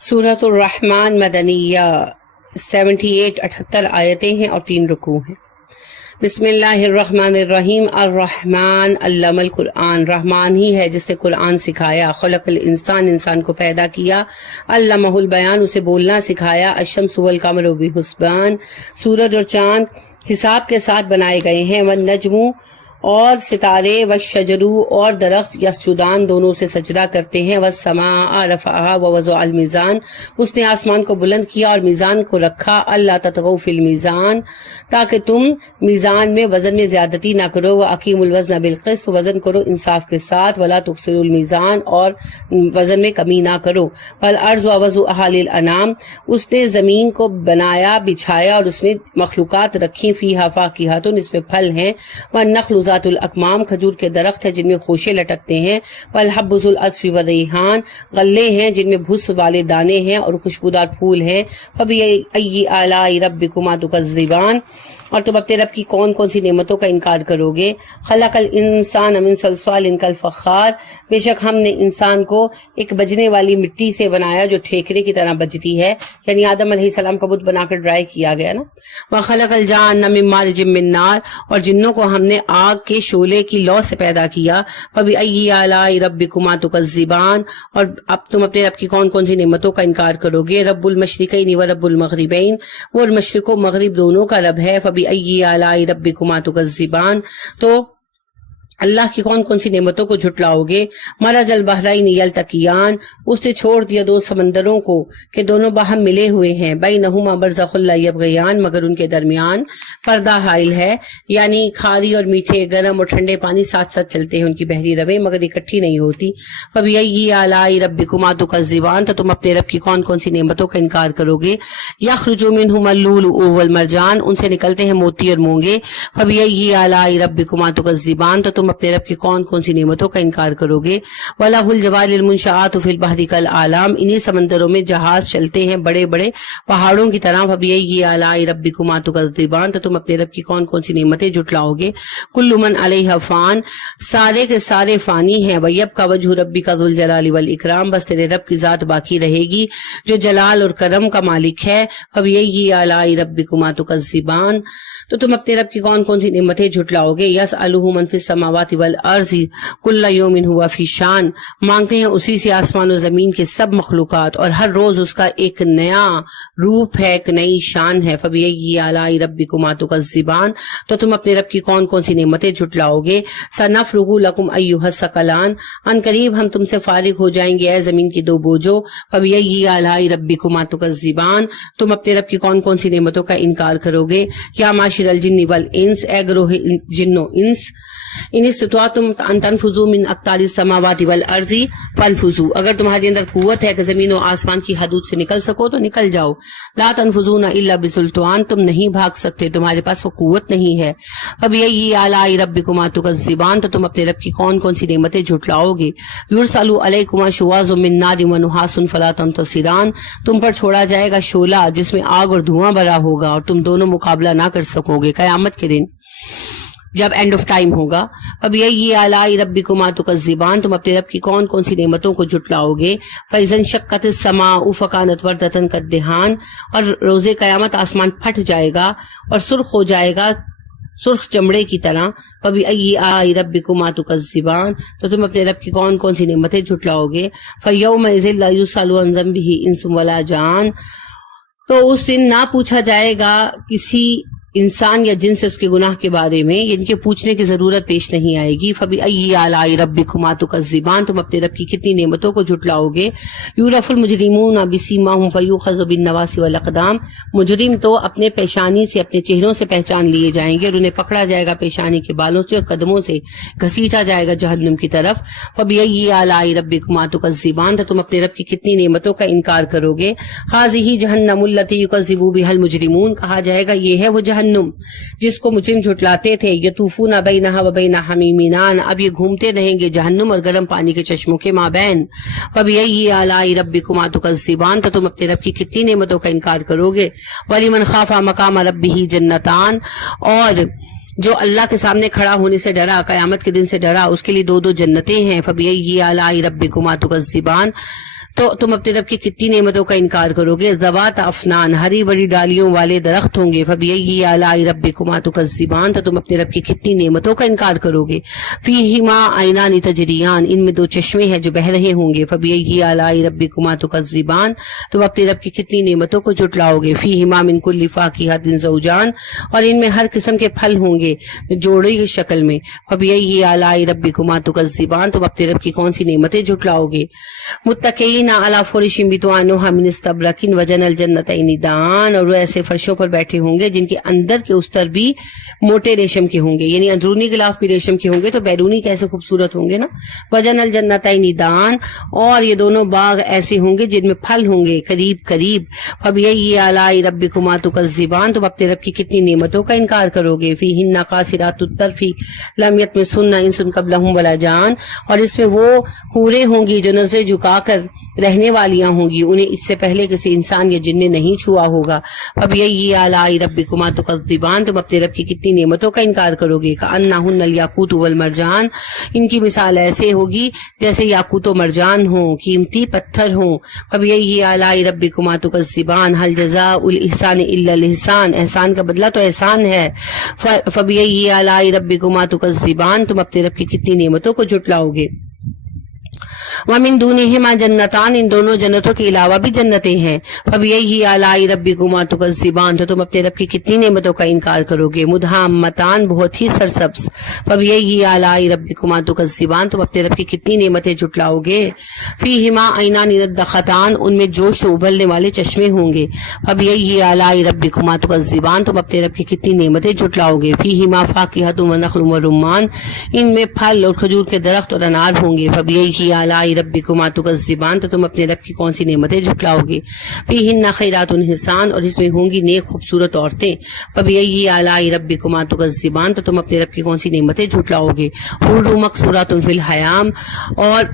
سورۃ الرحمن مدنیہ 78 آیتیں ہیں اور 3 رکوع ہیں۔ بسم اللہ الرحمن الرحیم۔ الرحمن علم القرآن، رحمان ہی ہے جس نے قرآن سکھایا۔ خلق الانسان، انسان کو پیدا کیا۔ علمہ البیان، اسے بولنا سکھایا۔ الشمس والقمر بحسبان، سورج اور چاند حساب کے ساتھ بنائے گئے ہیں۔ والنجم، اور ستارے، والشجر، اور درخت، یسجدان، دونوں سے سجدہ کرتے ہیں۔ والسماء رفعہا ووضع المیزان، اس نے آسمان کو بلند کیا اور میزان کو رکھا۔ اللہ تطغوا فی المیزان، تاکہ تم میزان میں وزن میں زیادتی نہ کرو۔ واقیموا الوزن بالقسط، وزن کرو انصاف کے ساتھ۔ ولا تخسروا المیزان، اور وزن میں کمی نہ کرو۔ والارض وضعها للانام، اس نے زمین کو بنایا، بچھایا اور اس میں مخلوقات رکھی۔ فیہا فاکہۃ، اس میں پھل ہیں۔ والنخل ذات الاکمام، کھجور کے درخت ہے جن میں خوشے لٹکتے ہیں۔ والحب ذو العصف والریحان، غلے ہیں جن میں بھس والے دانے ہیں اور خوشبودار پھول ہیں۔ فبأي آلاء ربكما تكذبان، اور تم اپنے رب کی کون کون سی نعمتوں کا انکار کرو گے۔ خلق الانسان من صلصال كالفخار، بے شک ہم نے انسان کو ایک بجنے والی مٹی سے بنایا جو ٹھیکرے کی طرح بجتی ہے، یعنی آدم علیہ السلام کا بت بنا کر ڈرائی کیا گیا نا۔ وخلق الجان من مارج من نار، اور جنوں کو ہم نے آگ کے شعلے کی لو سے پیدا کیا۔ فبأي آلاء ربكما تكذبان، اور اب تم اپنے رب کی کون کون سی نعمتوں کا انکار کرو گے۔ رب المشرقین ورب المغربین، وہ مشرق و مغرب دونوں کا رب ہے۔ فبأي آلاء ربكما تكذبان، تو اللہ کی کون کون سی نعمتوں کو جھٹلاؤ گے۔ مرج البحرین یلتقیان، اس نے چھوڑ دیا 2 سمندروں کو کہ دونوں باہم ملے ہوئے ہیں۔ بینہما برزخ لا یبغیان، مگر ان کے درمیان پردہ حائل ہے، یعنی کھاری اور میٹھے، گرم اور ٹھنڈے پانی ساتھ ساتھ چلتے ہیں ان کی بحری رویں، مگر اکٹھی نہیں ہوتی۔ فبأي آلاء ربكما تكذبان، تو تم اپنے رب کی کون کون سی نعمتوں کا انکار کرو گے۔ یخرج منہما اللؤلؤ والمرجان، ان سے نکلتے ہیں موتی اور مونگے۔ فبأي آلاء ربكما تكذبان، تو تم اپنے رب کی کون کون سی نعمتوں کا انکار کرو گے۔ وَلَهُ الْجَوَارِ الْمُنشَآتُ فِي الْبَحْرِ كَالْأَعْلَامِ، انہی سمندروں میں جہاز چلتے ہیں بڑے بڑے پہاڑوں کی طرح۔ فَبِأَيِّ آلَاءِ رَبِّكُمَا تُكَذِّبَانِ، تو تم اپنے رب کی کون کون سی نعمتیں جھٹلاؤ گے۔ كُلُّ مَنْ عَلَيْهَا فان، سارے کے سارے فانی ہیں۔ وَيَبْقَى وَجْهُ رَبِّكَ ذُو الْجَلَالِ وَالْإِكْرَامِ، بس تیرے رب کی ذات باقی رہے گی جو جلال اور کرم کا مالک ہے۔ فَبِأَيِّ آلَاءِ رَبِّكُمَا تُكَذِّبَانِ، تو تم اپنے رب کی کون کون سی نعمتیں جھٹلاؤ گے۔ يَسْأَلُهُ مَنْ فِي السَّمَاوَاتِ وَالْأَرْضِ كُلَّ يَوْمٍ هُوَ فِي شَأْنٍ، مانگتے ہیں اسی سے آسمان و زمین کے سب مخلوقات، اور ہر روز اس کا ایک نیا روپ ہے، ایک نئی شان ہے۔ فَبِأَيِّ آلَاءِ رَبِّكُمَا تُكَذِّبَانِ، تو تم اپنے رب کی کون کون سی نعمتیں جھٹلاؤ گے۔ سَنَفْرُغُ لَكُمْ أَيُّهَ الثَّقَلَانِ، ان قریب ہم تم سے فارغ ہو جائیں گے اے زمین کی 2 بوجھوں۔ فَبِأَيِّ آلَاءِ رَبِّكُمَا تُكَذِّبَانِ، تم اپنے رب کی کون کون سی نعمتوں کا انکار کرو گے۔ یا معاشر الجن والانس، اے گروہ جن و انس، ان استطعتم ان تنفذوا من اقطار السماوات والارض فانفذوا، اگر تمہارے اندر قوت ہے کہ زمین و آسمان کی حدود سے نکل سکو تو نکل جاؤ۔ لا تنفذون الا بسلطان، تم نہیں بھاگ سکتے، تمہارے پاس وہ قوت نہیں ہے۔ فبأي آلاء ربكما تكذبان، تو تم اپنے رب کی کون کون سی نعمتیں جھٹلاؤ گے۔ يرسل عليكما شواظ من نار ونحاس فلا تنتصران، تم پر چھوڑا جائے گا شعلہ جس میں آگ اور دھواں بھرا ہوگا اور تم دونوں مقابلہ نہ کر سکو گے قیامت کے دن جب اینڈ آف ٹائم ہوگا۔ فبأي آلاء ربكما تكذبان، تم اپنے رب کی کون کون سی نعمتوں کو جھٹلاؤ گے۔ فإذا انشقت السماء فكانت وردة كالدهان، اور روز قیامت آسمان پھٹ جائے گا اور سرخ ہو جائے گا سرخ چمڑے کی طرح۔ فبأي آلاء ربكما تكذبان، تو تم اپنے رب کی کون کون سی نعمتیں جھٹلاؤ گے۔ فيومئذ لا يسأل عن ذنبه انس ولا جان، تو اس دن نہ پوچھا جائے گا کسی انسان یا جن سے اس کے گناہ کے بارے میں، یعنی کہ پوچھنے کی ضرورت پیش نہیں آئے گی۔ فبأي آلاء ربكما تكذبان، تم اپنے رب کی کتنی نعمتوں کو جھٹلاؤ گے۔ يعرف المجرمون بسيماهم فيؤخذ بالنواصي والاقدام، مجرم تو اپنے پیشانی سے، اپنے چہروں سے پہچان لیے جائیں گے اور انہیں پکڑا جائے گا پیشانی کے بالوں سے اور قدموں سے گھسیٹا جائے گا جہنم کی طرف۔ فبأي آلاء ربكما تكذبان، تو تم اپنے رب کی کتنی نعمتوں کا انکار کرو گے۔ هذه جهنم التي يكذب بها المجرمون، کہا جائے گا یہ ہے وہ جہنم جس کو مجرم جھٹلاتے تھے۔ یطوفون بینہا وبین حمیم آن، اب یہ گھومتے رہیں گے جہنم اور گرم پانی کے چشموں کے مابین۔ فبأي آلاء ربكما تكذبان، تو تم اپنے رب کی کتنی نعمتوں کا انکار کرو گے۔ ولمن خاف مقام ربہ جنتان، اور جو اللہ کے سامنے کھڑا ہونے سے ڈرا، قیامت کے دن سے ڈرا، اس کے لیے 2 جنتیں ہیں. فَبِأَيِّ آلَاءِ رَبِّكُمَا تُكَذِّبَانِ. تو تم اپنے رب کی کتنی نعمتوں کا انکار کرو گے. ذوات افنان، ہری بڑی ڈالیوں والے درخت ہوں گے. فَبِأَيِّ آلَاءِ رَبِّكُمَا تُكَذِّبَانِ. تو تم اپنے رب کی کتنی نعمتوں کا انکار کرو گے. فِيهِمَا عَيْنَانِ تَجْرِيَانِ. ان میں 2 چشمے ہیں جو بہہ رہے ہوں گے. فَبِأَيِّ آلَاءِ رَبِّكُمَا تُكَذِّبَانِ. تم اپنے رب کی کتنی نعمتوں کو جھٹلاؤ گے. فِيهِمَا مِن كُلِّ فَاكِهَةٍ زَوْجَانِ. اور ان میں ہر قسم کے پھل ہوں گے جوڑے کی شکل میں. فَبِأَيِّ آلَاءِ رَبِّكُمَا تُكَذِّبَانِ. تم اپنے رب کی کون سی نعمتیں جھٹلاؤ گے. متکئین علی فرش بطوانها من استبرق وجنى الجنتین دان. اور وہ ایسے فرشوں پر بیٹھے ہوں گے جن کے اندر کے استر بھی موٹے ریشم کے ہوں گے، یعنی اندرونی غلاف بھی ریشم کے ہوں گے تو بیرونی کیسے خوبصورت ہوں گے نا. وجنى الجنتین دان. اور یہ دونوں باغ ایسے ہوں گے جن میں پھل ہوں گے قریب قریب. فَبِأَيِّ آلَاءِ رَبِّكُمَا تُكَذِّبَانِ. تم اپنے رب کی کتنی نعمتوں کا انکار کرو گے. فِيهِنَّ قاصرات الطرف لم يطمثهن انس قبلهم ولا جان. اور اس میں وہ حوریں ہوں گی جو نظریں جھکا کر رہنے والیاں ہوں گی، انہیں اس سے پہلے کسی انسان یا جن نے نہیں چھوا ہوگا. فَبِأَيِّ آلَاءِ رَبِّكُمَا تُكَذِّبَانِ. تم اپنے رب کی کتنی نعمتوں کا انکار کرو گے. كَأَنَّهُنَّ الْيَاقُوتُ وَالْمَرْجَانُ. ان کی مثال ایسے ہوگی جیسے یاقوت و مرجان ہوں، قیمتی پتھر ہوں. فَبِأَيِّ آلَاءِ رَبِّكُمَا تُكَذِّبَانِ. هَلْ جَزَاءُ الْإِحْسَانِ إِلَّا الْإِحْسَانُ. احسان کا بدلہ تو احسان ہے. فَبِأَيِّ آلَاءِ رَبِّكُمَا تُكَذِّبَانِ. تم اپنے رب کی کتنی نعمتوں کو جھٹلاؤ گے. وَمِن دُونِهِمَا جَنَّتَانِ. ان دونوں جنتوں کے علاوہ بھی جنتیں ہیں. فَبِأَيِّ آلَاءِ رَبِّكُمَا تُكَذِّبَانِ. تو تم اپنے رب کی کتنی نعمتوں کا انکار کرو گے. مُدْحَامَّتَانِ. بہت ہی سرسبز. فَبِأَيِّ آلَاءِ رَبِّكُمَا تُكَذِّبَانِ. تم اپنے رب کی کتنی نعمتیں جھٹلاؤ گے. فِيهِمَا عَيْنَانِ نَضَّاخَتَانِ. ان میں جوش سے ابلنے والے چشمے ہوں گے. فَبِأَيِّ آلَاءِ رَبِّكُمَا تُكَذِّبَانِ. تم اپنے رب کی کتنی نعمتیں جھٹلاؤ گے. فِيهِمَا فَاكِهَةٌ وَنَخْلٌ وَرُمَّانٌ. ان میں پھل اور کھجور کے درخت اور انار ہوں گے. فَبِأَيِّ آلَاءِ رَبِّكُمَا تُكَذِّبَانِ. تو تم اپنے رب کی کون سی نعمتیں جھٹلاؤ گے. فِيهِنَّ خَيْرَاتٌ حِسَانٌ. اور اس میں ہوں گی نیک خوبصورت عورتیں. فَبِأَيِّ آلَاءِ رَبِّكُمَا تُكَذِّبَانِ. تو تم اپنے رب کی کون سی نعمتیں جھٹلاؤ گے. حُورٌ مَقْصُورَاتٌ فِي الْخِیَامِ. اور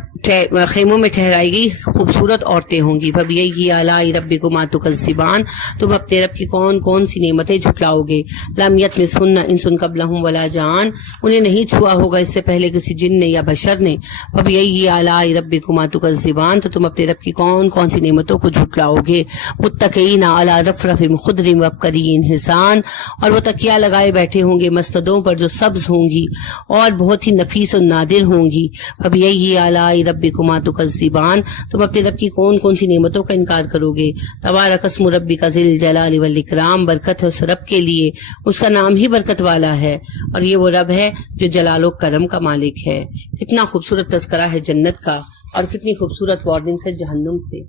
خیموں میں ٹھہرائی گئی خوبصورت عورتیں ہوں گی. فَبِأَيِّ آلَاءِ رَبِّكُمَا تُكَذِّبَانِ. تم اپنے رب کی کون کون سی نعمتیں جھٹلاؤ گے. لَمْ يَطْمِثْهُنَّ إِنسٌ قَبْلَهُمْ وَلَا جَانٌ. انہیں نہیں چھوا ہوگا اس سے پہلے کسی جن نے یا بشر نے. فَبِأَيِّ آلَاءِ رَبِّكُمَا تُكَذِّبَانِ. تو تم اپنے رب کی کون کون سی نعمتوں کو جھٹلاؤ گے. متکئین علی رفرف خضر وابقری حسان. اور وہ تکیہ لگائے بیٹھے ہوں گے مستدوں پر جو سبز ہوں گی اور بہت ہی نفیس و نادر ہوں گی. فَبِأَيِّ آلَاءِ رَبِّكُمَا تُكَذِّبَانِ. تم اپنے رب کی کون کون سی نعمتوں کا انکار کرو گے. تبارک اسم ربک ذی الجلال والاکرام. برکت ہے اس رب کے لیے، اس کا نام ہی برکت والا ہے، اور یہ وہ رب ہے جو جلال و کرم کا مالک ہے. کتنا خوبصورت تذکرہ ہے جنت کا، اور کتنی خوبصورت وارننگ سے جہنم سے.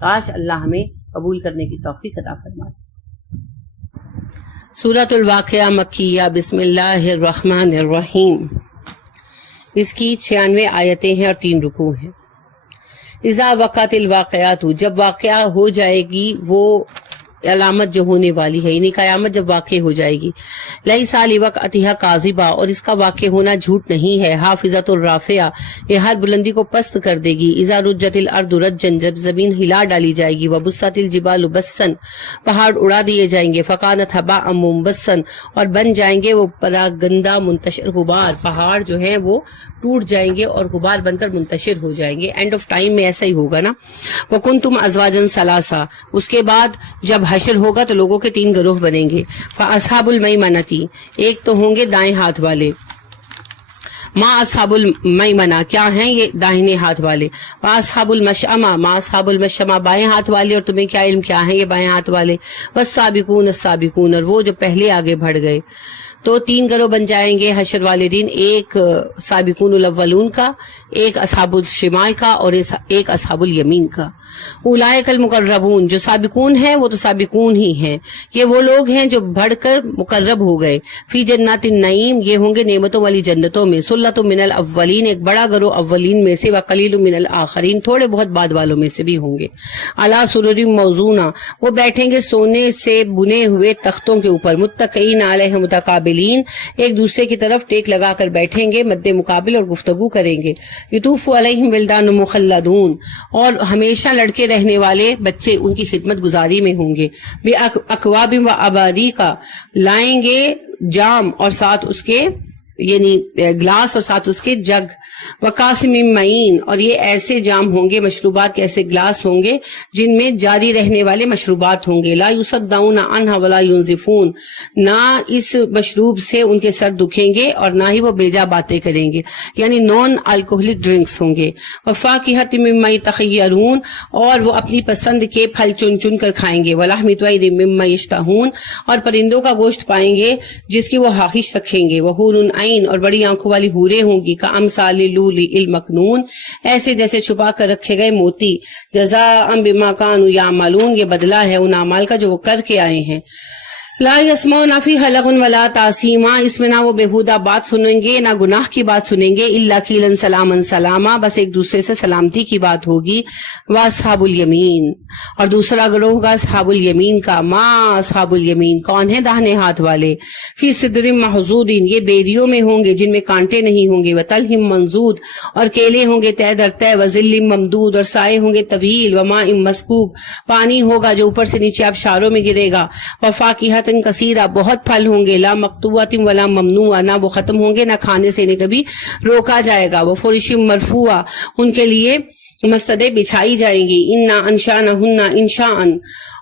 کاش اللہ ہمیں قبول کرنے کی توفیق عطا فرمائے. سورۃ الواقعہ مکیہ. بسم اللہ الرحمن الرحیم. اس کی 96 آیتیں ہیں اور 3 رکوع ہیں. اذا وقعت الواقعات. جب واقعہ ہو جائے گی وہ علامت جو ہونے والی ہے، یعنی قیامت جب واقع ہو جائے گی. لیس لوقعتها کاذبہ. اور اس کا واقع ہونا جھوٹ نہیں ہے. حافظۃ الرافعہ. یہ ہر بلندی کو پست کر دے گی. اذا رجت الارض رجا. جب زمین ہلا ڈالی جائے گی. وبست الجبال بسا. پہاڑ اڑا دیے جائیں گے. فکانت ہباء منبثا. اور بن جائیں گے وہ پراگندہ منتشر غبار. پہاڑ جو ہیں وہ ٹوٹ جائیں گے اور غبار بن کر منتشر ہو جائیں گے. اینڈ آف ٹائم میں ایسا ہی ہوگا نا. وکنتم ازواجا ثلاثا. اس کے بعد جب حشر ہوگا تو لوگوں کے 3 گروہ بنیں گے. فاصحاب المیمنۃ. ایک تو ہوں گے دائیں ہاتھ والے. ما اصحاب المیمنہ. کیا ہیں یہ داہنے ہاتھ والے. واصحاب المشأمہ. ما اصحاب المشأمہ. بائیں ہاتھ والے. اور تمہیں کیا علم کیا ہیں یہ بائیں ہاتھ والے. والسابقون السابقون. اور وہ جو پہلے آگے بڑھ گئے. تو 3 گروہ بن جائیں گے حشر والے دن. ایک سابقون الاولون کا، ایک اصحاب الشمال کا، اور ایک اصحاب الیمین کا. اولئک المقربون. جو سابقون ہیں وہ تو سابقون ہی ہیں، یہ وہ لوگ ہیں جو بڑھ کر مقرب ہو گئے. فی جنات النعیم. یہ ہوں گے نعمتوں والی جنتوں میں. ثلۃ من الاولین. ایک بڑا گروہ اولین میں سے. وقلیل من الاخرین. تھوڑے بہت بعد والوں میں سے بھی ہوں گے. علی سرر موضونہ. وہ بیٹھیں گے سونے سے بنے ہوئے تختوں کے اوپر. متکئین علیہ متقابلین. ایک دوسرے کی طرف ٹیک لگا کر بیٹھیں گے مد مقابل اور گفتگو کریں گے. یطوف علیہم ولدان مخلدون. اور ہمیشہ لڑکے رہنے والے بچے ان کی خدمت گزاری میں ہوں گے. بے اکواب و اباری کا. لائیں گے جام اور ساتھ اس کے یعنی گلاس اور ساتھ اس کے جگ، وقاسم معین اور یہ ایسے جام ہوں گے، مشروبات کے ایسے گلاس ہوں گے جن میں جاری رہنے والے مشروبات ہوں گے، لا یصدعون عنہا ولا ینزفون، نہ اس مشروب سے ان کے سر دکھیں گے اور نہ ہی وہ بیجا باتیں کریں گے، یعنی نان الکوہلک ڈرنکس ہوں گے، وفاکہۃ مما یتخیرون اور وہ اپنی پسند کے پھل چن چن کر کھائیں گے، ولحم طیر مما یشتہون اور پرندوں کا گوشت پائیں گے جس کی وہ خواہش رکھیں گے، وحور اور بڑی آنکھوں والی حوریں ہوں گی، کامثال لؤلؤ المکنون، ایسے جیسے چھپا کر رکھے گئے موتی، جزاء بما كانوا يعملون، یہ بدلہ ہے ان اعمال کا جو وہ کر کے آئے ہیں۔ لا يسمعون فيها لغوا ولا تاثیما، اس میں نہ وہ بیہودہ بات سنیں گے نہ گناہ کی بات سنیں گے، الا قیلا سلاما سلاما، بس ایک دوسرے سے سلامتی کی بات ہوگی، واصحاب الیمین اور دوسرا گروہ ہوگا اصحاب الیمین کا، ما اصحاب الیمین کون ہے؟ داہنے ہاتھ والے، فی صدر محضود، یہ بیریوں میں ہوں گے جن میں کانٹے نہیں ہوں گے، وطلح منضود اور کیلے ہوں گے طے در طے، وظل ممدود اور سائے ہوں گے طویل، وماء مسکوب پانی ہوگا جو اوپر سے نیچے آبشاروں میں گرے گا، وفاکہۃ کثیرہ بہت پھل ہوں گے، لا مقطوعۃ ولا ممنوعہ نہ وہ ختم ہوں گے نہ کھانے سے انہیں کبھی روکا جائے گا، وہ فرش مرفوعہ ان کے لیے مستدیں بچھائی جائیں گی، انا انشأنہن انشاء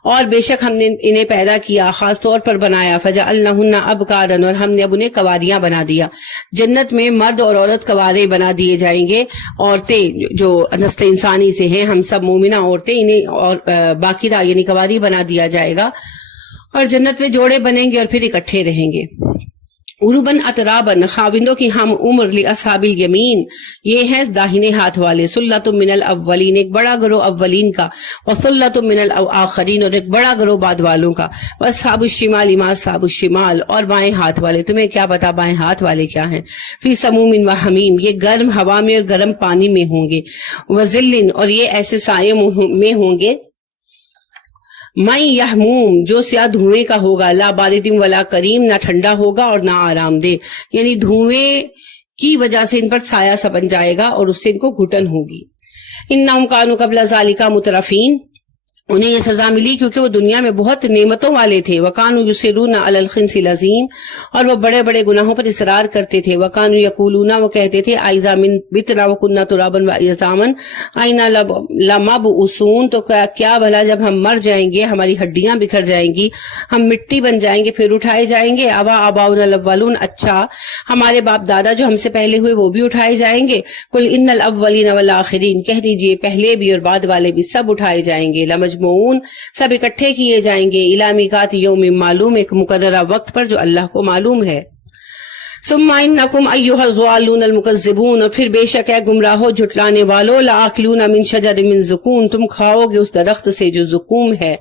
اور بے شک ہم نے انہیں پیدا کیا خاص طور پر بنایا، فجعلنہن ابکارا اور ہم نے اب انہیں کنواریاں بنا دیا، جنت میں مرد اور عورت کنوارے بنا دیے جائیں گے، عورتیں جو نسل انسانی سے ہیں ہم سب مومنہ عورتیں انہیں اور باقیرہ یعنی کنواری بنا دیا جائے گا، اور جنت میں جوڑے بنیں گے اور پھر اکٹھے رہیں گے، عرباً اتراباً خاوندوں کی ہم عمر لاصحاب الیمین، یہ ہے داہنے ہاتھ والے، سلۃ من الاولین ایک بڑا گروہ اولین کا، وسلۃ من الاخرین اور ایک بڑا گروہ بعد والوں کا، واصحاب الشمال ما اصحاب الشمال اور بائیں ہاتھ والے، تمہیں کیا پتا بائیں ہاتھ والے کیا ہیں، فی سموم و حمیم یہ گرم ہوا میں اور گرم پانی میں ہوں گے، وظل اور یہ ایسے سائے میں ہوں گے، میں یحموم جو سیاہ دھوئیں کا ہوگا، لا بارد ولا کریم نہ ٹھنڈا ہوگا اور نہ آرام دہ، یعنی دھوئیں کی وجہ سے ان پر سایہ سا بن جائے گا اور اس سے ان کو گھٹن ہوگی، انہم کانوا قبل ذالک مترفین انہیں یہ سزا ملی کیونکہ وہ دنیا میں بہت نعمتوں والے تھے، وَكَانُوا يُصِرُّونَ عَلَى الْخِنْسِ الْعَظِيمِ اور وہ بڑے بڑے گناہوں پر اصرار کرتے تھے، وَكَانُوا يَقُولُونَ وہ کہتے تھے اِذَا مِتْنَا وَكُنَّا تُرَابًا وَعِظَامًا أَئِنَّا لَمَبْعُوثُونَ تو کیا بھلا جب ہم مر جائیں گے ہماری ہڈیاں بکھر جائیں گی، ہم مٹی بن جائیں گے پھر اٹھائے جائیں گے، أَوَا آبَاؤُنَا الْأَوَّلُونَ اچھا ہمارے باپ دادا جو ہم سے پہلے ہوئے وہ بھی اٹھائے جائیں گے، قُلْ إِنَّ الْأَوَّلِينَ وَالْآخِرِينَ کہہ دیجئے پہلے بھی اور بعد والے بھی سب اٹھائے جائیں گے، لمجموعون سب اکٹھے کیے جائیں گے، الی میقات یوم معلوم ایک مقررہ وقت پر جو اللہ کو معلوم ہے، ثم انکم ایھا الضالون المکذبون اور پھر بے شک ہے گمراہو جھٹلانے والو، لآکلون من شجر من زقوم تم کھاؤ گے اس درخت سے جو زقوم ہے،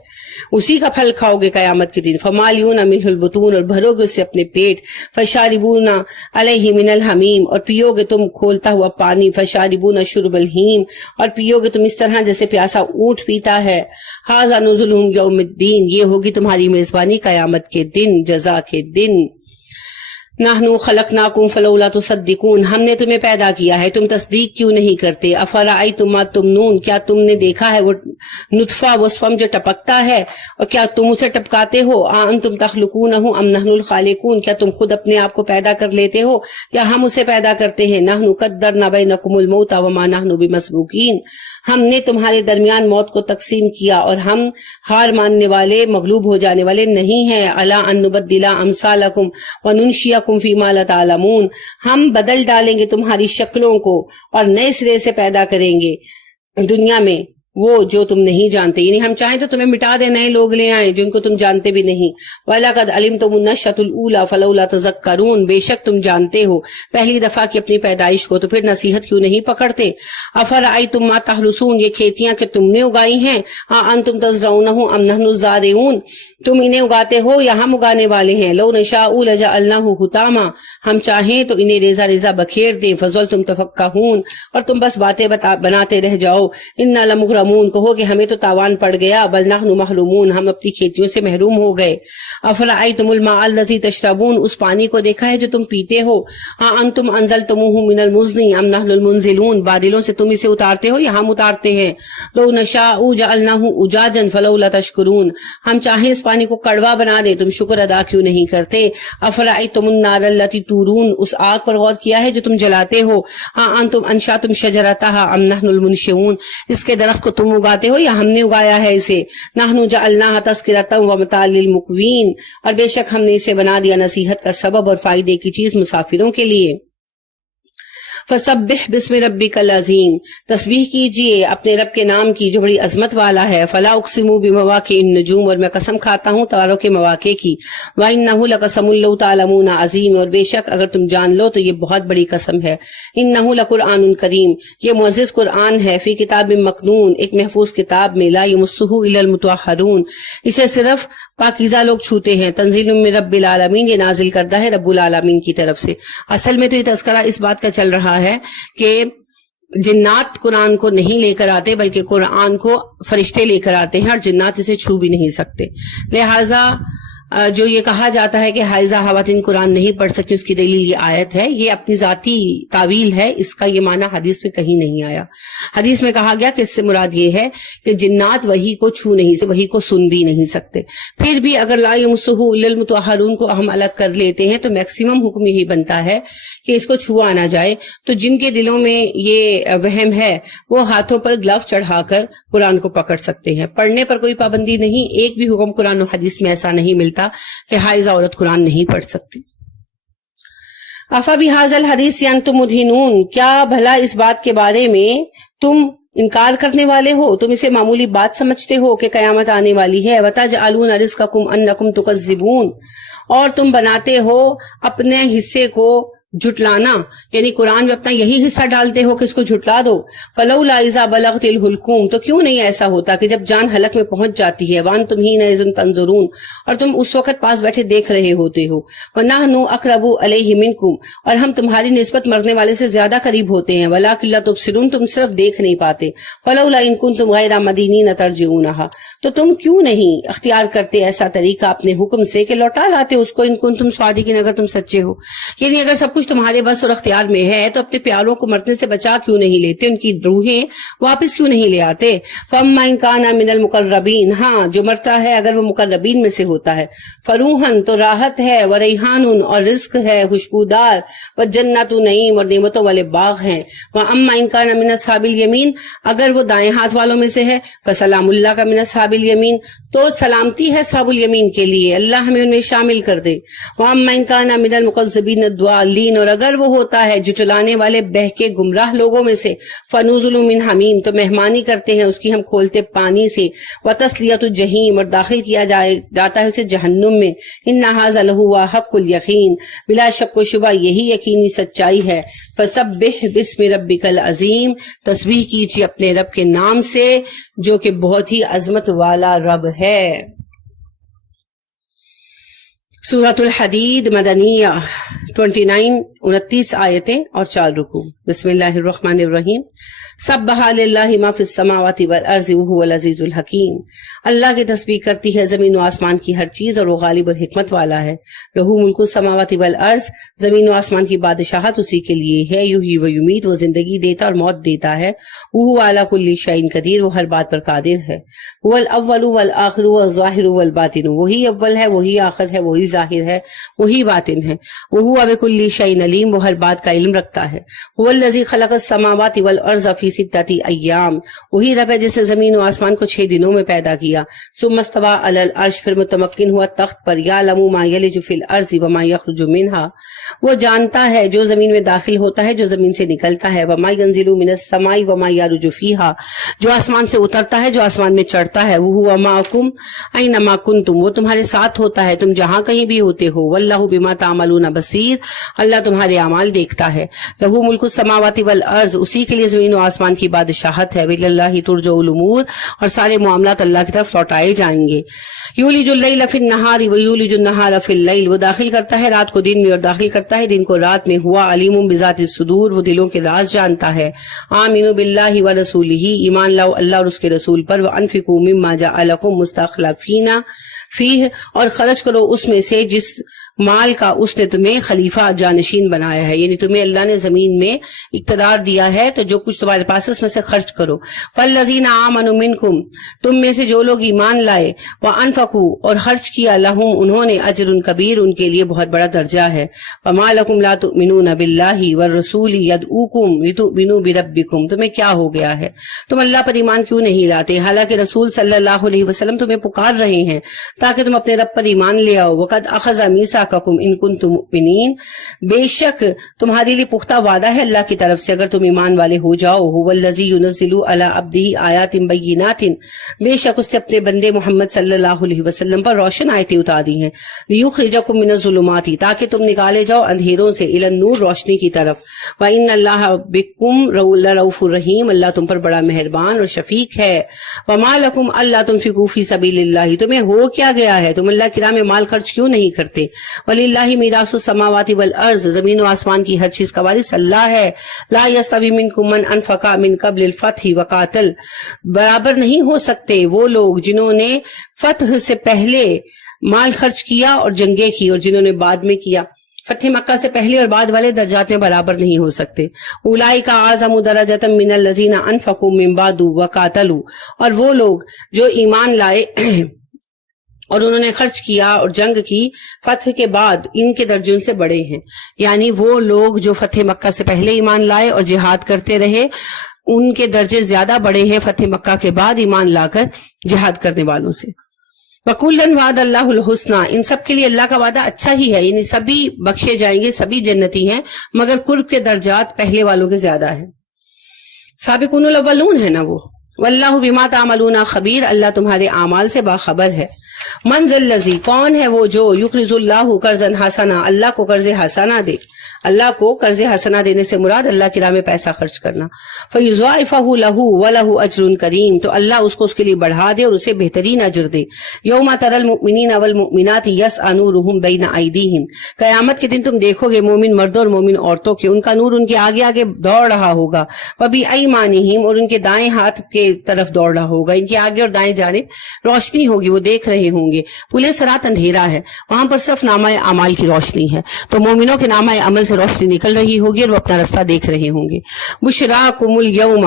اسی کا پھل کھاؤ گے قیامت کے دن، فمالیون منہ البطون اور بھرو گے اس سے اپنے پیٹ، فشاربون علیہ من الحمیم اور پیو گے تم کھولتا ہوا پانی، فشاربون شرب الہیم اور پیو گے تم اس طرح جیسے پیاسا اونٹ پیتا ہے، ھذا نزلہم یوم الدین یہ ہوگی تمہاری میزبانی قیامت کے دن، جزا کے دن، نحنو خلقناکم فلولا تصدقون ہم نے تمہیں پیدا کیا ہے تم تصدیق کیوں نہیں کرتے، افرأیتم ما تمنون کیا تم نے دیکھا ہے وہ نطفہ وہ سپم جو ٹپکتا ہے اور کیا تم اسے ٹپکاتے ہو، انتم تخلقونہ ام نحن الخالقون کیا تم خود اپنے آپ کو پیدا کر لیتے ہو یا ہم اسے پیدا کرتے ہیں، نحن قدرنا بینکم الموت وما نحن بمسبوقین ہم نے تمہارے درمیان موت کو تقسیم کیا اور ہم ہار ماننے والے مغلوب ہو جانے والے نہیں ہیں، الا ان نبدل امثالکم وننشئکم فیما لا تعلمون ہم بدل ڈالیں گے تمہاری شکلوں کو اور نئے سرے سے پیدا کریں گے دنیا میں وہ جو تم نہیں جانتے، یعنی ہم چاہیں تو تمہیں مٹا دیں نئے لوگ لے آئیں جن کو تم جانتے بھی نہیں، وَلَقَدْ عَلِمْتُمُ النَّشْأَةَ الْأُولَىٰ فَلَوْلَا تَذَكَّرُونَ بے شک تم جانتے ہو پہلی دفعہ کی اپنی پیدائش کو تو پھر نصیحت کیوں نہیں پکڑتے، أَفَرَأَيْتُم مَّا تَحْرُثُونَ یہ کھیتیاں کہ تم نے اگائی ہیں، أَأَنتُمْ تَزْرَعُونَهُ أَمْ نَحْنُ الزَّارِعُونَ تم انہیں اگاتے ہو یا ہم اگانے والے ہیں، لَوْ نَشَاءُ لَجَعَلْنَاهُ حُطَامًا ہم چاہیں تو انہیں ریزہ ریزہ بکھیر دیں، فَظَلْتُمْ تَفَكَّهُونَ اور تم بس باتیں بناتے رہ جاؤ، إِنَّا لَمُغْرَمُونَ تُعْلَمُونَ کہو کہ ہمیں تو تاوان پڑ گیا، بل نحن محرومون ہم اپنی کھیتیوں سے محروم ہو گئے۔ افرأیتم الماء الذی تشربون اس پانی کو دیکھا ہے جو تم پیتے ہو، انتم انزلتموہ من المزن ام نحن المنزلون بادلوں سے تم اسے اتارتے ہو یا ہم اتارتے ہیں؟ لو نشاء جعلناہ اجاجا فلولا تشکرون ہم چاہیں اس پانی کو کڑوا بنا دیں تم شکر ادا کیوں نہیں کرتے؟ افرأیتم النار التی تورون اس آگ پر غور کیا ہے جو تم جلاتے ہو، انتم انشأتم شجرتہا ام نحن المنشئون اس کے درخت کو تم اگاتے ہو یا ہم نے اگایا ہے اسے؟ نحن جعلناہا تذکرۃ ومتاعا للمقوین اور بے شک ہم نے اسے بنا دیا نصیحت کا سبب اور فائدے کی چیز مسافروں کے لیے۔ فسبح بسم ربک العظیم تسبیح کیجئے اپنے رب کے نام کی جو بڑی عظمت والا ہے۔ فلا اقسم بمواقع النجوم اور میں قسم کھاتا ہوں تاروں کے مواقع کی۔ وانہ لقسم لو تعلمون عظیم اور بے شک اگر تم جان لو تو یہ بہت بڑی قسم ہے۔ انہ لقرآن کریم یہ معزز قرآن ہے، فی کتاب مکنون ایک محفوظ کتاب میں، لا یمسہ الا المطہرون اسے صرف پاکیزہ لوگ چھوتے ہیں۔ تنزیل من رب العالمین یہ نازل کردہ ہے رب العالمین کی طرف سے۔ اصل میں تو یہ تذکرہ اس بات کا چل رہا ہے کہ جنات قرآن کو نہیں لے کر آتے بلکہ قرآن کو فرشتے لے کر آتے ہیں اور جنات اسے چھو بھی نہیں سکتے۔ لہٰذا جو یہ کہا جاتا ہے کہ حائضہ خواتین قرآن نہیں پڑھ سکتی اس کی دلیل یہ آیت ہے، یہ اپنی ذاتی تعویل ہے، اس کا یہ معنی حدیث میں کہیں نہیں آیا۔ حدیث میں کہا گیا کہ اس سے مراد یہ ہے کہ جنات وحی کو چھو نہیں، وحی کو سن بھی نہیں سکتے۔ پھر بھی اگر لا یمسہ الا المطہرون کو ہم الگ کر لیتے ہیں تو میکسیمم حکم یہی بنتا ہے کہ اس کو چھوا نہ جائے۔ تو جن کے دلوں میں یہ وہم ہے وہ ہاتھوں پر گلو چڑھا کر قرآن کو پکڑ سکتے ہیں۔ پڑھنے پر کوئی پابندی نہیں، ایک بھی حکم قرآن و حدیث میں ایسا نہیں ملتا کہ حائضہ عورت قرآن نہیں پڑھ سکتی۔ افبہذا الحدیث انتم مدہنون کیا بھلا اس بات کے بارے میں تم انکار کرنے والے ہو، تم اسے معمولی بات سمجھتے ہو کہ قیامت آنے والی ہے۔ وتجعلون رزقکم انکم تکذبون اور تم بناتے ہو اپنے حصے کو جھٹلانا، یعنی قرآن میں اپنا یہی حصہ ڈالتے ہو کہ اس کو جھٹلا دو۔ فلولا اذا بلغت الحلقوم تو کیوں نہیں ایسا ہوتا کہ جب جان حلق میں پہنچ جاتی ہے، وانتم حینئذ تنظرون اور تم اس وقت پاس بیٹھے دیکھ رہے ہوتے ہو، ونحن اقرب الیہ منکم اور ہم تمہاری نسبت مرنے والے سے زیادہ قریب ہوتے ہیں، ولکن لا تبصرون تم صرف دیکھ نہیں پاتے۔ فلولا ان کنتم غیر مدینین ترجعونہا تو تم کیوں نہیں اختیار کرتے ایسا طریقہ اپنے حکم سے کہ لوٹا لاتے اس کو، ان کنتم صادقین اگر تم سچے ہو، یعنی اگر سب کچھ تمہارے بس اور اختیار میں ہے تو اپنے پیاروں کو مرنے سے بچا کیوں نہیں لیتے، ان کی روحیں واپس کیوں نہیں لے آتے؟ فَأَمَّا إِن كَانَ مِنَ الْمُقَرَّبِينَ ہاں جو مرتا ہے اگر وہ مقربین میں سے ہوتا ہے، فروحن تو راحت ہے، وریحان اور رزق ہے خوشبودار، وجنت نعیم اور نعمتوں والے باغ ہیں۔ وَأَمَّا إِن كَانَ مِنَ أَصْحَابِ الْيَمِينَ اگر وہ دائیں ہاتھ والوں میں سے ہے، فَسَلَامُ اللَّهَ مِنَ أَصْحَابِ الْيَمِينَ تو سلامتی ہے اصحاب الیمین کے لیے، اللہ ہمیں ان میں شامل کر دے۔ وَأَمَّا إِن كَانَ مِنَ الْمُكَذِّبِينَ الضَّالِّينَ اور اگر وہ ہوتا ہے جھٹلانے والے بہکے گمراہ لوگوں میں سے، فَنُزُلٌ مِّنْ حَمِيمٍ تو مہمانی کرتے ہیں اس کی ہم کھولتے پانی سے، وَتَصْلِيَةُ الجَّحِيمِ اور داخل کیا جاتا ہے اسے جہنم میں۔ إِنَّ هَذَا لَهُوَ حَقُّ الْيَقِينِ بلا شک و شبہ یہی یقینی سچائی ہے۔ فَسَبِّحْ بِاسْمِ رَبِّكَ الْعَظِيمِ تسبیح کیجیے اپنے رب کے نام سے جو کہ بہت ہی عظمت والا رب ہے۔ سورۃ الحدید مدنیہ 29 آیتیں اور 4 رکوع۔ بسم اللہ الرحمن الرحیم۔ سبح للہ ما فی السماوات والارض وہو العزیز الحکیم اللہ کی تسبیح کرتی ہے زمین و آسمان کی ہر چیز اور وہ غالب اور حکمت والا ہے۔ لہو ملک السماوات والارض زمین و آسمان کی بادشاہت اسی کے لیے ہے۔ یحیی و یمیت وہ زندگی دیتا اور موت دیتا ہے۔ وہو علی کل شیء قدیر وہ ہر بات پر قادر ہے۔ هو الاول والآخر والظاہر والباطن وہی اول ہے وہی آخر ہے وہی ظاہر ہے وہی باطن ہے۔ وہو بکل شیء علیم وہ ہر بات کا علم رکھتا ہے۔ هو الذی خلق السماوات والارض فی 6 ایام وہی رب ہے جس نے زمین و آسمان کو 6 دنوں میں پیدا کیا۔ ثم استوى علی العرش پھر متمکن ہوا تخت پر۔ یعلم ما یلج فی الارض وما یخرج منها وہ جانتا ہے جو زمین میں داخل ہوتا ہے جو زمین سے نکلتا ہے۔ وما ینزل من السماء وما یعرج فیها جو آسمان سے اترتا ہے جو آسمان میں چڑھتا ہے۔ وہو معکم اینما کنتم وہ تمہارے ساتھ ہوتا ہے تم جہاں کہیں بھی ہوتے ہو. واللہ بما تعملون بصیر, اللہ تمہارے اعمال دیکھتا ہے. لہو ملک السماوات والارض, اسی کے لیے زمین و آسمان کی بادشاہت ہے. واللہ ترجع الامور, اور سارے معاملات اللہ کی طرف لوٹائے جائیں گے. یولج اللیل فی النہار ویولج النہار فی اللیل, وہ داخل کرتا ہے رات کو دن میں اور داخل کرتا ہے دن کو رات میں. ہوا علیم بذات الصدور, وہ دلوں کے راز جانتا ہے. آمنوا باللہ ورسولہ, ایمان لاؤ اللہ اور اس کے رسول پر. وانفقوا مما جعلکم مستخلفین فیہ, اور خرچ کرو اس میں سے جس مال کا اس نے تمہیں خلیفہ جانشین بنایا ہے, یعنی تمہیں اللہ نے زمین میں اقتدار دیا ہے تو جو کچھ تمہارے پاس ہے اس میں سے خرچ کرو. فالذین آمنوا منکم, تم میں سے جو لوگ ایمان لائے, وانفقوا, اور خرچ کیا, لہم, انہوں نے, اجر کبیر, ان کے لیے بہت بڑا درجہ ہے. وما لکم لا تؤمنون باللہ والرسول یدعوکم لتؤمنوا بربکم, تمہیں کیا ہو گیا ہے, تم اللہ پر ایمان کیوں نہیں لاتے حالانکہ رسول صلی اللہ علیہ وسلم تمہیں پکار رہے ہیں تاکہ تم اپنے رب پر ایمان لے آؤ. وقد اخذ میثاقکم ان کنتم مؤمنین, بے شک تمہارے لیے پختہ وعدہ ہے اللہ کی طرف سے اگر تم ایمان والے ہو جاؤ. هو الذی ينزل علی عبدہ آیات بینات, بے شک اس نے اپنے بندے محمد صلی اللہ علیہ وسلم پر روشن آیتیں اتار دی ہیں. لیخرجکم من الظلمات, تاکہ تم نکالے جاؤ اندھیروں سے, الی النور, روشنی کی طرف. وان اللہ بکم لرؤوف الرحیم, اللہ تم پر بڑا مہربان اور شفیق ہے. وما لکم الا تنفقوا فی سبیل اللہ, تمہیں ہو کیا گیا ہے, تم اللہ کی راہ میں مال خرچ کیوں نہیں کرتے. وللہ میراث السماوات والارض, زمین و آسمان کی ہر چیز کا وارث اللہ ہے. لا یستوی منکم من انفق من قبل الفتح وقاتل, برابر نہیں ہو سکتے وہ لوگ جنہوں نے فتح سے پہلے مال خرچ کیا اور جنگیں کی, اور جنہوں نے بعد میں کیا. فتح مکہ سے پہلے اور بعد والے درجات میں برابر نہیں ہو سکتے. اولئک اعظم درجۃ من الذین انفقوا من بعد وقاتلوا, اور وہ لوگ جو ایمان لائے اور انہوں نے خرچ کیا اور جنگ کی فتح کے بعد, ان کے درجے ان سے بڑے ہیں. یعنی وہ لوگ جو فتح مکہ سے پہلے ایمان لائے اور جہاد کرتے رہے, ان کے درجے زیادہ بڑے ہیں فتح مکہ کے بعد ایمان لا کر جہاد کرنے والوں سے. وَكُلًّا وَعَدَ اللَّهُ الْحُسْنَى, ان سب کے لیے اللہ کا وعدہ اچھا ہی ہے, یعنی سبھی بخشے جائیں گے, سبھی جنتی ہیں, مگر قرب کے درجات پہلے والوں کے زیادہ ہیں. سابقون الاولون ہے نا وہ. واللہ بما تعملون خبیر, اللہ تمہارے اعمال سے باخبر ہے. من ذا الذی, کون ہے وہ جو, یقرض اللہ قرضا حسنا, اللہ کو قرض حسنا دے. اللہ کو قرض حسنا دینے سے مراد اللہ کی راہ میں پیسہ خرچ کرنا. فیضاعفہ لہ ولہ اجر کریم, تو اللہ اس کو اس کے لیے بڑھا دے اور اسے بہترین اجر دے. یوم تری المؤمنین والمؤمنات یسعی نورہم بین ایدیہم, قیامت کے دن تم دیکھو گے مومن مردوں اور مومن عورتوں کے, ان کا نور ان کے آگے آگے دوڑ رہا ہوگا. وبایمانہم, اور ان کے دائیں ہاتھ کے طرف دوڑ رہا ہوگا, ان کے آگے اور دائیں جانب روشنی ہوگی, وہ دیکھ رہے ہوں گے. پورے صراط اندھیرا ہے, وہاں پر صرف نامہ اعمال کی روشنی ہے, تو مومنوں کے نامہ عمل سے روشنی نکل رہی ہوگی اور وہ اپنا راستہ دیکھ رہے ہوں گے. بشراکم الیوم,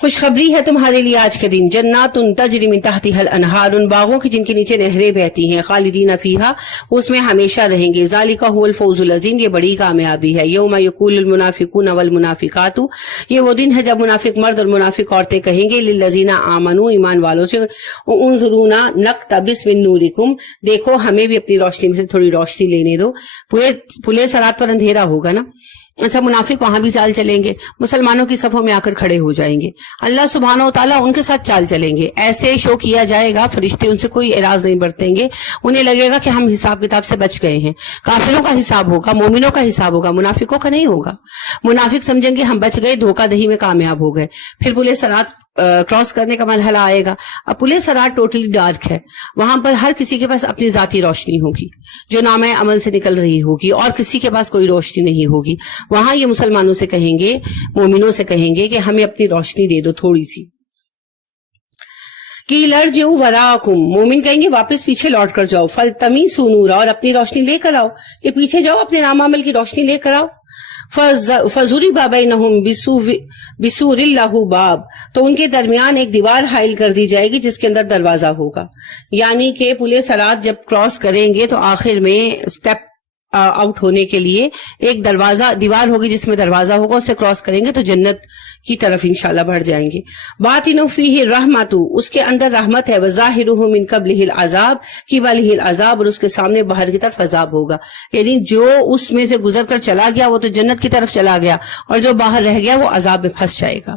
خوشخبری ہے تمہارے لیے آج کے دن. جنات تجری من تحتها الانہار, ان باغوں کی جن کے نیچے نہریں بہتی ہیں. خالدین فیہا, اس میں ہمیشہ رہیں گے. ذالک هو الفوز العظیم, یہ بڑی کامیابی ہے. یوم یقول المنافقون والمنافقات, یہ وہ دن ہے جب منافق مرد اور منافق عورتیں کہیں گے للذین آمنوا, ایمان والوں سے, انظرونا نقتبس من نورکم, دیکھو ہمیں بھی اپنی روشنی میں سے تھوڑی روشنی لینے دو. پورے صراط پر اندھیرا ہوگا نا. اچھا, منافق وہاں بھی چال چلیں گے, مسلمانوں کی صفوں میں آ کر کھڑے ہو جائیں گے, اللہ سبحانہ و تعالیٰ ان کے ساتھ چال چلیں گے. ایسے شو کیا جائے گا, فرشتے ان سے کوئی اعراض نہیں برتیں گے, انہیں لگے گا کہ ہم حساب کتاب سے بچ گئے ہیں. کافروں کا حساب ہوگا, مومنوں کا حساب ہوگا, منافقوں کا نہیں ہوگا. منافق سمجھیں گے ہم بچ گئے, دھوکہ دہی میں کامیاب ہو گئے. پھر پورے صراط کراس کرنے کا مرحلہ آئے گا. اب پورے صراط ٹوٹلی ڈارک ہے, وہاں پر ہر کسی کے پاس اپنی ذاتی روشنی ہوگی جو نامہ عمل سے نکل رہی ہوگی, اور کسی کے پاس کوئی روشنی نہیں ہوگی. وہاں یہ مسلمانوں سے کہیں گے, مومنوں سے کہیں گے کہ ہمیں اپنی روشنی دے دو تھوڑی سی. کہ لرجعوا وراءکم, مومن کہیں گے واپس پیچھے لوٹ کر جاؤ. فالتمیسوا نورا, اور اپنی روشنی لے کر آؤ, کہ پیچھے جاؤ اپنے نامہ عمل کی روشنی لے کر آؤ. فضرب بینہم بسور لہ باب, تو ان کے درمیان ایک دیوار حائل کر دی جائے گی جس کے اندر دروازہ ہوگا. یعنی کہ پورے صراط جب کراس کریں گے تو آخر میں سٹیپ آؤٹ ہونے کے لیے ایک دروازہ, دیوار ہوگی جس میں دروازہ ہوگا, اسے کراس کریں گے تو جنت کی طرف انشاءاللہ بڑھ جائیں گے. باطن فیہ الرحمۃ, اس کے اندر رحمت ہے. وظاہرہ من قبلہ العذاب قبلہ العذاب, اور اس کے سامنے باہر کی طرف عذاب ہوگا. یعنی جو اس میں سے گزر کر چلا گیا وہ تو جنت کی طرف چلا گیا, اور جو باہر رہ گیا وہ عذاب میں پھنس جائے گا.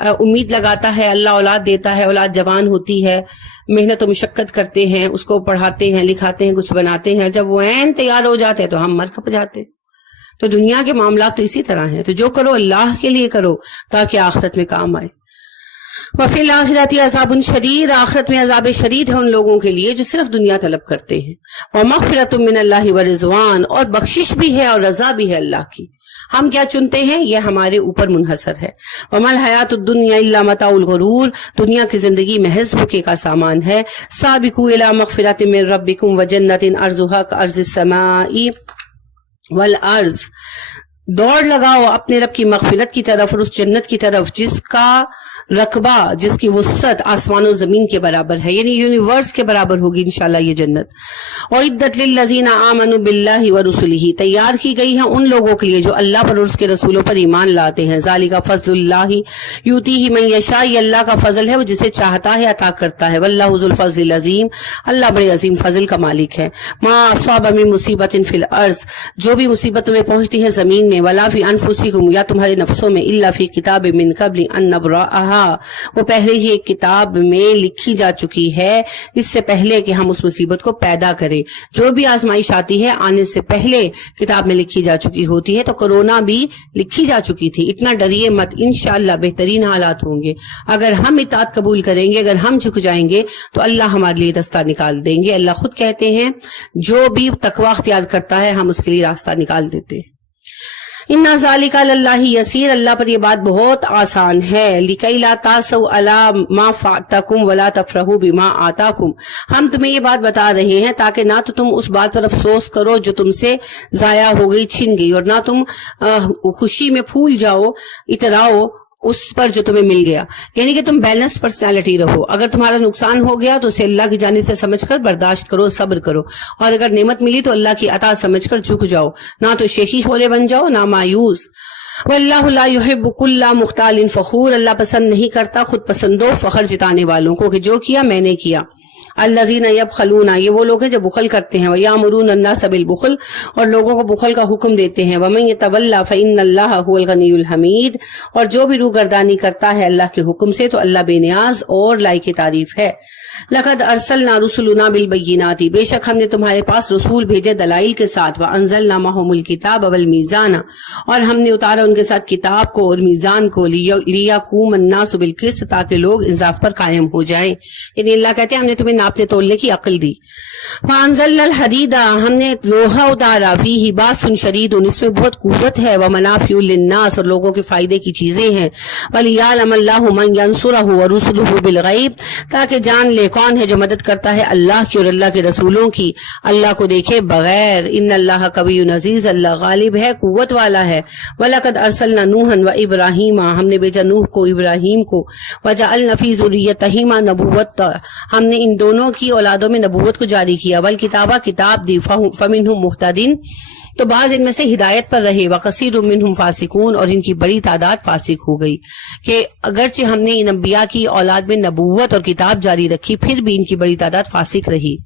امید لگاتا ہے، اللہ اولاد دیتا ہے، اولاد جوان ہوتی ہے، محنت و مشقت کرتے ہیں، اس کو پڑھاتے ہیں، لکھاتے ہیں، کچھ بناتے ہیں، جب وہ عین تیار ہو جاتے ہیں تو ہم مر کھپ جاتے ہیں۔ تو دنیا کے معاملات تو اسی طرح ہیں، تو جو کرو اللہ کے لیے کرو تاکہ آخرت میں کام آئے۔ وفی الآخرۃ عذاب شدید، آخرت میں عذاب شدید ہے ان لوگوں کے لیے جو صرف دنیا طلب کرتے ہیں۔ ومغفرۃ من اللہ ورضوان، اور بخشش بھی ہے اور رضا بھی ہے اللہ کی۔ ہم کیا چنتے ہیں یہ ہمارے اوپر منحصر ہے۔ وما الحیات الدنیا الا متاع الغرور، دنیا کی زندگی محض دھوکے کا سامان ہے۔ سابقوا الی مغفرۃ من ربکم وجنۃ عرضھا کعرض السماء والارض، دوڑ لگاؤ اپنے رب کی مغفرت کی طرف اور اس جنت کی طرف جس کا رقبہ، جس کی وسعت آسمان و زمین کے برابر ہے، یعنی یونیورس کے برابر ہوگی انشاءاللہ یہ جنت۔ اعدت للذین آمنوا باللہ ورسلہ، تیار کی گئی ہے ان لوگوں کے لیے جو اللہ پر اور اس کے رسولوں پر ایمان لاتے ہیں۔ ذالک فضل اللہ یؤتیہ من یشاء، یہ اللہ کا فضل ہے، وہ جسے چاہتا ہے عطا کرتا ہے۔ واللہ ذو الفضل العظیم، اللہ بڑے عظیم فضل کا مالک ہے۔ ما اصاب من مصیبت فی الارض، جو بھی مصیبت تمہیں پہنچتی ہے زمین میں، ولا فی انفسکم، یا تمہارے نفسوں میں، الا فی کتاب من قبل ان نبرأها، وہ پہلے ہی ایک کتاب میں لکھی جا چکی ہے اس سے پہلے کہ ہم اس مصیبت کو پیدا کریں۔ جو بھی آزمائش آتی ہے آنے سے پہلے کتاب میں لکھی جا چکی ہوتی ہے، تو کرونا بھی لکھی جا چکی تھی۔ اتنا ڈریے مت، انشاءاللہ بہترین حالات ہوں گے۔ اگر ہم اطاعت قبول کریں گے، اگر ہم جھک جائیں گے تو اللہ ہمارے لیے راستہ نکال دیں گے۔ اللہ خود کہتے ہیں جو بھی تقوی اختیار کرتا ہے ہم اس کے لیے راستہ نکال دیتے ہیں۔ ان ذالک علی اللہ یسیر، اللہ پر یہ بات بہت آسان ہے۔ لکی لا تاسوا علی ما فاتکم ولا تفرحوا بما آتاکم، ہم تمہیں یہ بات بتا رہے ہیں تاکہ نہ تو تم اس بات پر افسوس کرو جو تم سے ضائع ہو گئی، چھن گئی، اور نہ تم خوشی میں پھول جاؤ، اتراؤ اس پر جو تمہیں مل گیا، یعنی کہ تم بیلنس پرسنالٹی رہو۔ اگر تمہارا نقصان ہو گیا تو اسے اللہ کی جانب سے سمجھ کر برداشت کرو، صبر کرو، اور اگر نعمت ملی تو اللہ کی عطا سمجھ کر جھک جاؤ، نہ تو شیخی خولے بن جاؤ نہ مایوس۔ واللہ لا يحب كل مختال فخور، اللہ پسند نہیں کرتا خود پسند و فخر جتانے والوں کو کہ جو کیا میں نے کیا۔ الذین یبخلون، یہ وہ لوگ ہیں جو بخل کرتے ہیں، ویامرون الناس بالبخل، اور لوگوں کو بخل کا حکم دیتے ہیں۔ ومن یتولی فإن اللہ هو الغنی الحمید، اور جو بھی روگردانی کرتا ہے اللہ کے حکم سے تو اللہ بے نیاز اور لائق تعریف ہے۔ لقد ارسلنا رسلنا بالبینات، بے شک ہم نے تمہارے پاس رسول بھیجے دلائل کے ساتھ۔ وانزلنا معهم الکتاب والمیزان، اور ہم نے اتارا ان کے ساتھ کتاب کو اور میزان کو، لیقوم الناس بالقسط، تاکہ لوگ انصاف پر قائم ہو جائیں۔ یعنی اللہ کہتے ہیں ہم نے تمہیں ناپنے تولنے کی عقل دی۔ وانزلنا الحدید، ہم نے لوہا اتارا، فیہ باس شدید، اس میں بہت قوت ہے، ومنافع للناس، اور لوگوں کے فائدے کی چیزیں ہیں۔ ولیعلم اللہ من ینصرہ ورسلہ بالغیب، تاکہ جان لے کون ہے جو مدد کرتا ہے اللہ کی اور اللہ کے رسولوں کی اللہ کو دیکھے بغیر۔ ان اللہ قوی عزیز، اللہ غالب ہے، قوت والا ہے۔ وَلَقَدْ أَرْسَلْنَا نُوحًا وَإِبْرَاهِيمَ، ہم نے بھیجا نوح کو، ابراہیم کو۔ وَجَعَلْنَا فِي ذُرِّيَّتِهِمَا نَبُوَّةً، ہم نے ان دونوں کی اولادوں میں نبوت کو جاری کیا۔ وَالْكِتَابَ، کتاب دی۔ فَمِنْهُمْ مُهْتَدٍ، تو بعض ان میں سے ہدایت پر رہے۔ وَكَثِيرٌ مِّنْهُمْ فَاسِقُونَ، اور ان کی بڑی تعداد فاسق ہو گئی۔ کہ اگرچہ ہم نے ان انبیاء کی اولاد میں نبوت اور کتاب جاری رکھی، پھر بھی ان کی بڑی تعداد فاسق رہی۔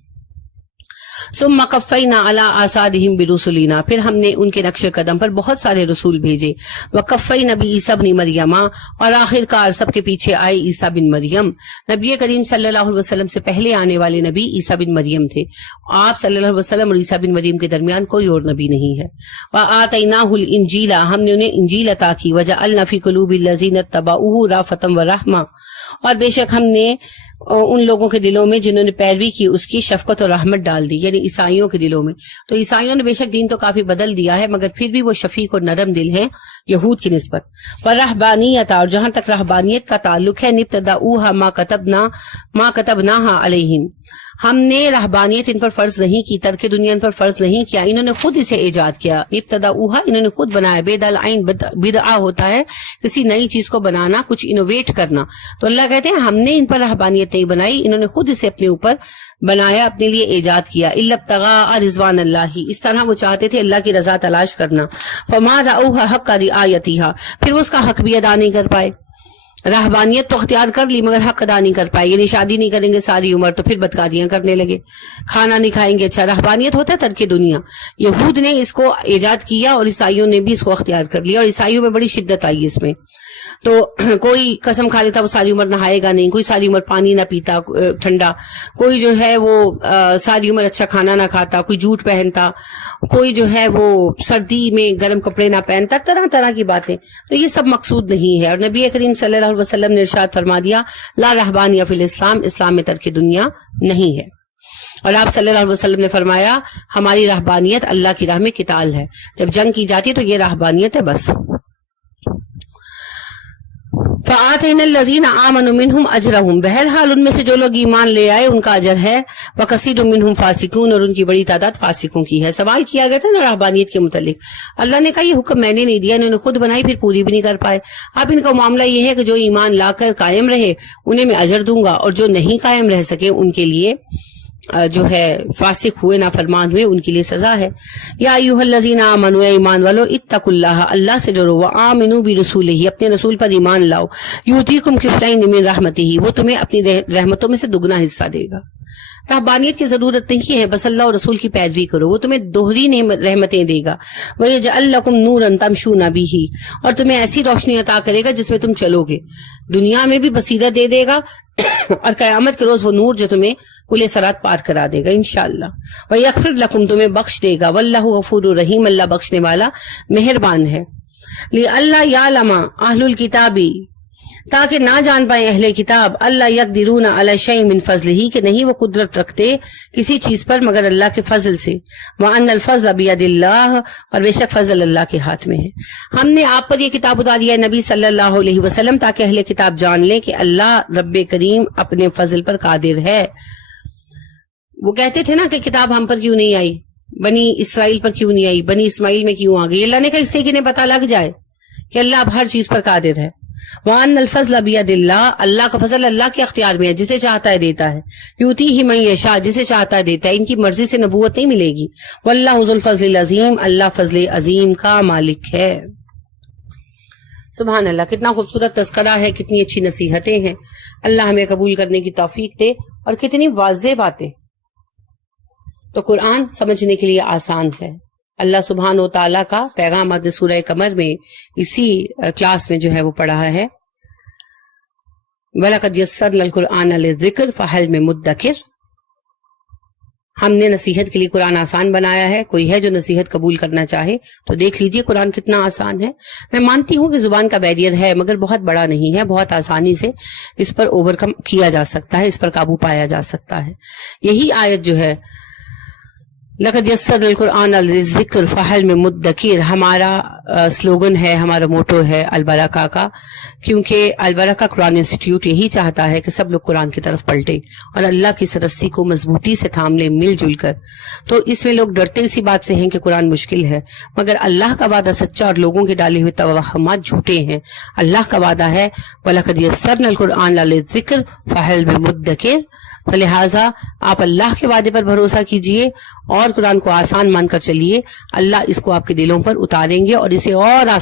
ثم قفینا علی آثارہم برسلنا، پھر ہم نے ان کے نقش قدم پر بہت سارے رسول بھیجے۔ وقفینا بعیسی ابن مریم، اور آخر کار سب کے پیچھے آئے عیسیٰ بن مریم۔ نبی کریم صلی اللہ علیہ وسلم سے پہلے آنے والے نبی عیسیٰ بن مریم تھے۔ آپ صلی اللہ علیہ وسلم اور عیسیٰ بن مریم کے درمیان کوئی اور نبی نہیں ہے۔ وآتیناہ الانجیل، ہم نے انہیں انجیل عطا کی۔ وجعلنا فی قلوب الذین اتبعوہ رأفۃ ورحمۃ، اور بے شک ہم نے ان لوگوں کے دلوں میں جنہوں نے پیروی کی اس کی شفقت اور رحمت ڈال دی، یعنی عیسائیوں کے دلوں میں۔ تو عیسائیوں نے بے شک دین تو کافی بدل دیا ہے، مگر پھر بھی وہ شفیق اور نرم دل ہیں یہود کی نسبت۔ ورہبانیت، اور جہاں تک رہبانیت کا تعلق ہے، نبتدعوها ما کتبناها علیہم، ہم نے رہبانیت ان پر فرض نہیں کی، ترک دنیا ان پر فرض نہیں کیا، انہوں نے خود اسے ایجاد کیا۔ ابتدعوها، انہوں نے خود بنایا۔ بدل عین، بدعہ ہوتا ہے کسی نئی چیز کو بنانا، کچھ انوویٹ کرنا۔ تو اللہ کہتے ہیں ہم نے ان پر رہبانیت نہیں بنائی، انہوں نے خود اسے اپنے اوپر بنایا، اپنے لیے ایجاد کیا۔ الا ابتغاء رضوان اللہ، اس طرح وہ چاہتے تھے اللہ کی رضا تلاش کرنا۔ فما رأوها حق رعایتها، پھر وہ اس کا حق بھی ادا نہیں کر پائے۔ رہبانیت تو اختیار کر لی مگر حق ادا نہیں کر پائے، یعنی شادی نہیں کریں گے ساری عمر تو پھر بدکاریاں کرنے لگے، کھانا نہیں کھائیں گے، اچھا رہبانیت ہوتا ہے ترک دنیا۔ یہود نے اس کو ایجاد کیا اور عیسائیوں نے بھی اس کو اختیار کر لیا، اور عیسائیوں میں بڑی شدت آئی اس میں۔ تو کوئی قسم کھا لیتا وہ ساری عمر نہائے گا نہیں، کوئی ساری عمر پانی نہ پیتا ٹھنڈا، کوئی جو ہے وہ ساری عمر اچھا کھانا نہ کھاتا، کوئی جھوٹ پہنتا، کوئی جو ہے وہ سردی میں گرم کپڑے نہ پہنتا، طرح طرح کی باتیں۔ تو یہ سب مقصود نہیں ہے، اور نبی کریم صلی اللہ علیہ وسلم نے ارشاد فرما دیا لا رہبانیہ فی الاسلام، اسلام میں ترک دنیا نہیں ہے۔ اور آپ صلی اللہ علیہ وسلم نے فرمایا ہماری رہبانیت اللہ کی راہ میں قتال ہے، جب جنگ کی جاتی ہے تو یہ رہبانیت ہے بس۔ فآتینا الذین آمنوا منہم اجرہم، بہرحال ان میں سے جو لوگ ایمان لے آئے ان کا اجر ہے، وکثیر منہم فاسقون، اور ان کی بڑی تعداد فاسقوں کی ہے۔ سوال کیا گیا تھا نا رہبانیت کے متعلق، اللہ نے کہا یہ حکم میں نے نہیں دیا، انہوں نے خود بنائی پھر پوری بھی نہیں کر پائے۔ اب ان کا معاملہ یہ ہے کہ جو ایمان لا کر قائم رہے انہیں میں اجر دوں گا، اور جو نہیں قائم رہ سکے ان کے لیے جو ہے فاسق ہوئے نافرمان ہوئے ان کے لیے سزا ہے۔ یا ایھا الذین آمنوا، ایمان والو، اتقوا اللہ، اللہ سے ڈرو، وآمنوا برسولہ، اپنے رسول پر ایمان لاؤ، یؤتیکم کفلین من رحمتہ، وہ تمہیں اپنی رحمتوں میں سے دگنا حصہ دے گا۔ رہبانیت کی ضرورت نہیں ہے، بس اللہ اور رسول کی پیروی کرو، وہ تمہیں دوہری رحمتیں دے گا۔ وَيَجْعَلْ لَكُمْ نُورًا تَمْشُونَ بِهِ، اور تمہیں ایسی روشنی عطا کرے گا جس میں تم چلو گے، دنیا میں بھی بصیرت دے دے گا اور قیامت کے روز وہ نور جو تمہیں کل صراط پار کرا دے گا انشاءاللہ۔ وَيَغْفِرْ لَكُمْ، تمہیں بخش دے گا، وَاللَّهُ غَفُورٌ رَحِيمٌ، اللہ بخشنے والا مہربان ہے۔ لِأَلَّا يَعْلَمَ أَهْلُ الْكِتَابِ، تاکہ نہ جان پائیں اہل کتاب، اللہ یقدرون علی شیء من فضلہ، کہ نہیں وہ قدرت رکھتے کسی چیز پر مگر اللہ کے فضل سے، وان الفضل بید اللہ، اور بے شک فضل اللہ کے ہاتھ میں ہے۔ ہم نے آپ پر یہ کتاب اتاری ہے نبی صلی اللہ علیہ وسلم، تاکہ اہل کتاب جان لیں کہ اللہ رب کریم اپنے فضل پر قادر ہے۔ وہ کہتے تھے نا کہ کتاب ہم پر کیوں نہیں آئی، بنی اسرائیل پر کیوں نہیں آئی، بنی اسماعیل میں کیوں آ گئی؟ اللہ نے کہا اس سے کہ انہیں پتہ لگ جائے کہ اللہ اب ہر چیز پر قادر ہے۔ وَأَنَّ الْفَضْلَ بِيَدِ اللَّهِ، اللہ کا فضل اللہ کے اختیار میں ہے، جسے چاہتا ہے دیتا ہے، یُؤْتِیہِ مَن یشاء، جسے چاہتا ہے دیتا ہے، ان کی مرضی سے نبوت نہیں ملے گی۔ وَاللَّهُ ذُو الْفَضْلِ الْعَظِيمِ، اللہ فضل عظیم کا مالک ہے۔ سبحان اللہ، کتنا خوبصورت تذکرہ ہے، کتنی اچھی نصیحتیں ہیں، اللہ ہمیں قبول کرنے کی توفیق دے، اور کتنی واضح باتیں۔ تو قرآن سمجھنے کے لیے آسان ہے۔ اللہ سبحانہ و تعالیٰ کا پیغام آج سورہ قمر میں اسی کلاس میں جو ہے وہ پڑھا ہے، وَلَقَدْ يَسَّرْنَا الْقُرْآنَ لِلذِّكْرِ فَهَلْ مِن مُدَّكِرٍ، ہم نے نصیحت کے لیے قرآن آسان بنایا ہے، کوئی ہے جو نصیحت قبول کرنا چاہے تو دیکھ لیجئے قرآن کتنا آسان ہے۔ میں مانتی ہوں کہ زبان کا بیریئر ہے مگر بہت بڑا نہیں ہے، بہت آسانی سے اس پر اوورکم کیا جا سکتا ہے، اس پر قابو پایا جا سکتا ہے۔ یہی آیت جو ہے لقد یسرنا القرآن للذکر فہل من مدکر، ہمارا سلوگن ہے، ہمارا موٹو ہے البرکہ کا، کیونکہ البرکہ قرآن انسٹیٹیوٹ یہی چاہتا ہے کہ سب لوگ قرآن کی طرف پلٹیں اور اللہ کی رسی کو مضبوطی سے تھام لیں مل جل کر۔ تو اس میں لوگ ڈرتے اسی بات سے ہیں کہ قرآن مشکل ہے، مگر اللہ کا وعدہ سچا اور لوگوں کے ڈالے ہوئے توہمات جھوٹے ہیں۔ اللہ کا وعدہ ہے وَلَقَدْ يَسَّرْنَا الْقُرْآنَ لِلذِّكْرِ فَهَلْ مِن مُدَّكِرٍ، تو لہٰذا آپ اللہ کے وعدے پر بھروسہ کیجئے اور قرآن کو آسان مان کر چلیے، اللہ اس کو آپ کے دلوں پر اتاریں گے اور اسے اور آسان